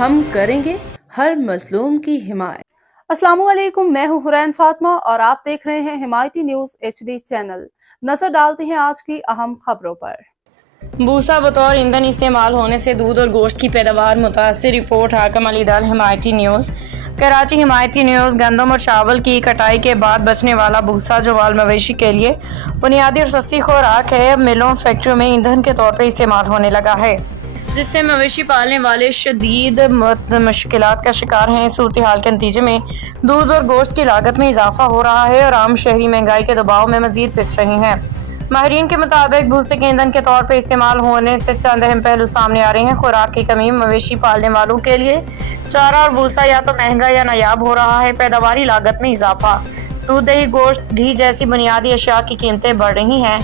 ہم کریں گے ہر مظلوم کی حمایت۔ السلام علیکم، میں ہوں حرین فاطمہ اور آپ دیکھ رہے ہیں حمایتی نیوز HD چینل۔ نظر ڈالتے ہیں آج کی اہم خبروں پر۔ بھوسا بطور ایندھن استعمال ہونے سے دودھ اور گوشت کی پیداوار متاثر، رپورٹ حاکم علی ڈال۔ حمایتی نیوز کراچی۔ حمایتی نیوز گندم اور چاول کی کٹائی کے بعد بچنے والا بھوسا جو مال مویشی کے لیے بنیادی اور سستی خوراک ہے، اب ملوں فیکٹریوں میں ایندھن کے طور پر استعمال ہونے لگا ہے، جس سے مویشی پالنے والے شدید مشکلات کا شکار ہیں۔ صورتحال کے نتیجے میں دودھ اور گوشت کی لاگت میں اضافہ ہو رہا ہے اور عام شہری مہنگائی کے دباؤ میں مزید پس رہے ہیں۔ ماہرین کے مطابق بھوسے کے ایندھن کے طور پر استعمال ہونے سے چند اہم پہلو سامنے آ رہے ہیں۔ خوراک کی کمی، مویشی پالنے والوں کے لیے چارہ اور بھوسا یا تو مہنگا یا نایاب ہو رہا ہے، پیداواری لاگت میں اضافہ، دودھ، دہی، گوشت، گھی جیسی بنیادی اشیاء کی قیمتیں بڑھ رہی ہیں،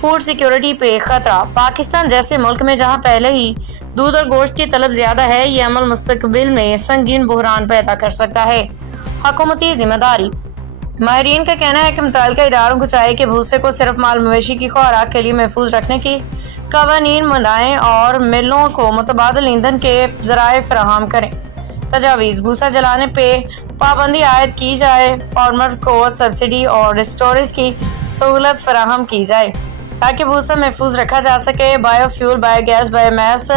فوڈ سیکیورٹی پہ خطرہ۔ پاکستان جیسے ملک میں جہاں پہلے ہی دودھ اور گوشت کی طلب زیادہ ہے، یہ عمل مستقبل میں سنگین بحران پیدا کر سکتا ہے۔ حکومتی ذمہ داری۔ ماہرین کا کہنا ہے کہ متعلقہ اداروں کو چاہیے کہ بھوسے کو صرف مال مویشی کی خوراک کے لیے محفوظ رکھنے کی قوانین بنائیں اور ملوں کو متبادل ایندھن کے ذرائع فراہم کریں۔ تجاویز: بھوسا جلانے پہ پابندی عائد کی جائے، فارمرز کو سبسڈی اور اسٹوریج کی سہولت فراہم کی جائے تاکہ بھوسا محفوظ رکھا جا سکے۔ بایو فیول، بایو گیس، بایو میس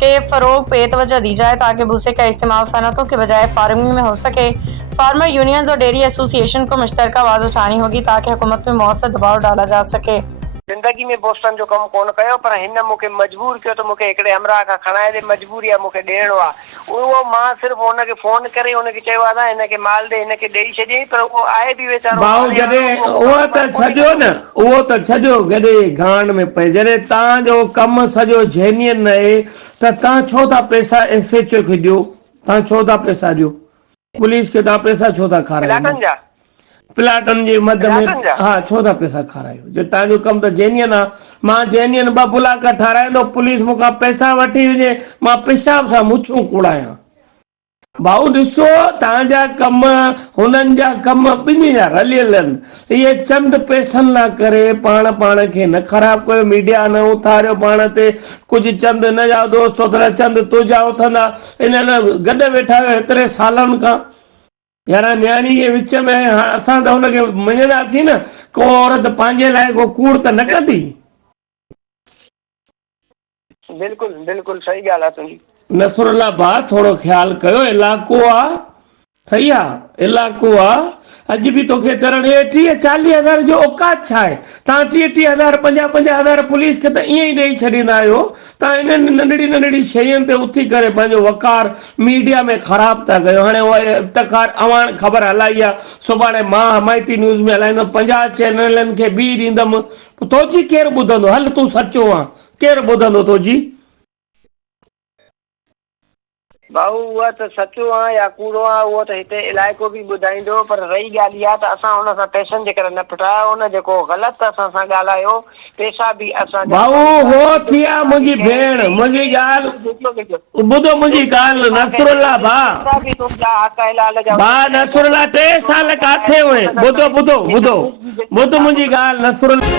کے فروغ پہ توجہ دی جائے تاکہ بھوسے کا استعمال صنعتوں کے بجائے فارمنگ میں ہو سکے۔ فارمر یونینز اور ڈیری ایسوسی ایشن کو مشترکہ آواز اٹھانی ہوگی تاکہ حکومت میں مؤثر دباؤ ڈالا جا سکے۔ زندگی میں بوستان جو کم کون کयो پر ہن مکے مجبور کयो تو مکے ایکڑے ہمراہ کا کھڑائے دے مجبوری مکے ڈیڑو وہ ماں صرف ان کے فون کرے ان کے چیو آ ان کے مال دے ان کے ڈیئی چھڈی پر وہ آئے بھی ویچارو باؤ جدے وہ تو چھڈیو نا، وہ تو چھڈیو گڈے گانڈ میں پئے جدے تاں جو کم سجو جینین ہے تو تاں چھو تا پیسہ ایس ایچ او کے ڈیو، تاں چھو تا پیسہ ڈیو پولیس کے تاں پیسہ چھو تا کھارائے پلاٹن جی مد میں؟ ہاں، چھو تا پیسہ کھارائے جو تاں جو کم تو جینین آ ماں جینین با بلاک ٹھارائے تو پولیس مکا پیسہ وٹھی وجے ماں پیشاب سا مچھوں کوڑایا۔ بھاؤ ڈسو تاں جا کم ہنن جا کم بنی جا رلیلن، یہ چند پیسن نہ کرے پان کے نہ خراب کوئی میڈیا نہ اتھارو پان تے کچھ چند نہ جا دوست اترا چند تو جا اتھنا انہاں گڈ بیٹھا اترے سالن کا یار نیانی کے وچ میں اساں تو ان کے مڃدا سی نا کو عورت پانجے لائے کو کوڑ تے نہ کندی۔ بالکل بالکل صحیح گال ہے تنجی نصر اللہ با تھوڑو خیال کयो، علاقو آ صحیح آ، علاقو آ اج بھی تو کے درن 30-40 جو اوقات چھائے تاں 30-30 50-50 پولیس کے تے ایئں ڈئی چھڈیندا آیو تاں ان ننڈڑی ننڈڑی شیئن تے اٹھی کرے پنجو وقار میڈیا میں خراب تا کयो۔ ہنے وہ ابتکار اوان خبر ہلائی آ صبح ماں حمایتی نیوز میں ہلائندو 50 چینلن کے بی ڈیندم تو جی کیر بدھندو ہل تو سچو آ کیر بدھندو تو جی باؤ وہ تو سچو ہاں یا کوڑو ہاں وہ تو ہتے علائقو بھی بدھائیندو پر رہی گالی ہے تو اساں ان سان پیسن جے کر نہ پٹا ان جو غلط اساں سان ڳالهايو پیسہ بھی اساں باؤ ہو تھیا منجی بھیڑ منجی گال بدھو منجی گال نصر اللہ با نصر اللہ 3 سال کاٹھے ہوئے بدھو منجی گال نصر اللہ